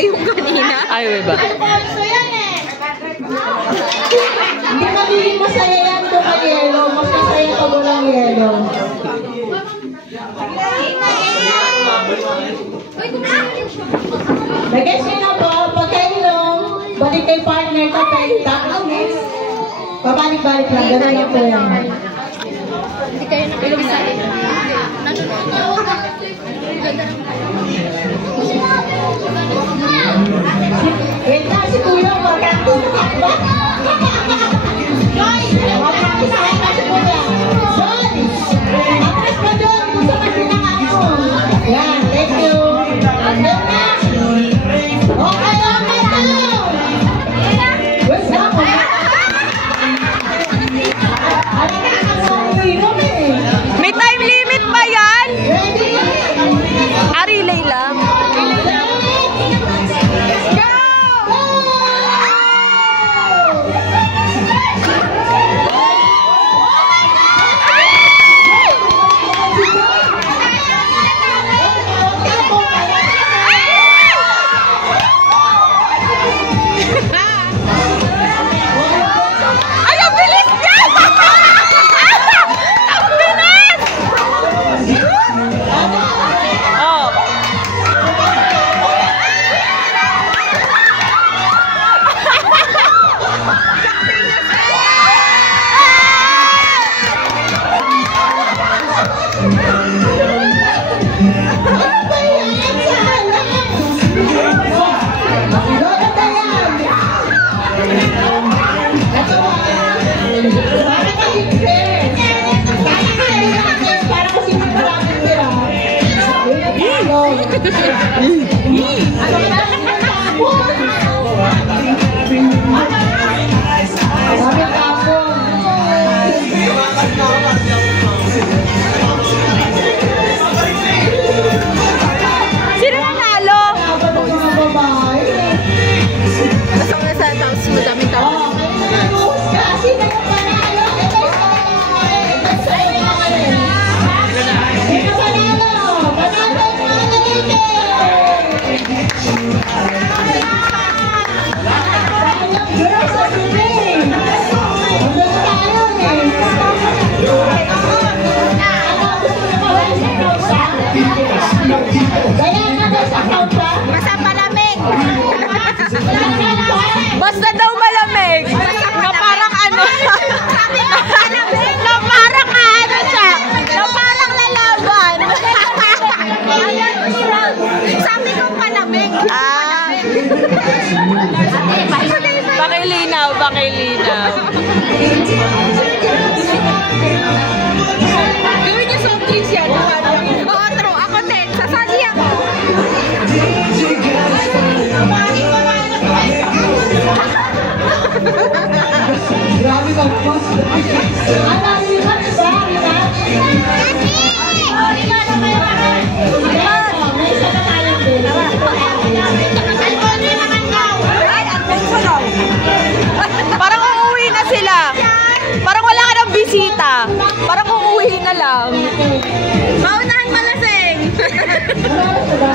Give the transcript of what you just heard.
yung kanina. Ay, ba? Hindi magiging masaya yan kung may yelo. Mas masaya pag walang yelo. Nag-guess nyo na po, pagkainom, balik kay partner kapag tapos next. Pabalik-balik lang, gano'n na po yan. Hindi kayo nakilisa. Wait na, si Kuya, mag-practice ka ba? Joy! Mag-practice ka ba si Kuya? Joy! Atras pa doon, gusto ka sinakano. Yan, thank you. Doon na. Okay, down. Wait na po. May time limit ba yan? Ready? Relay lang. Basta daw malamig. Na parang ano. Na parang ano siya. Na parang lalaban. Sabi ko palamig. Pakilinaw, pakilinaw. Gawin niyo soft drinks yan. Oo, true. Ako din. Sasali ako. Grabe ka po. Ano, rematch ba? Rematch? May isa na tayo din. Parang uuwi na sila. Parang wala ka ng bisita. Parang uuwi na lang. Maunahan malasing. Ano ba?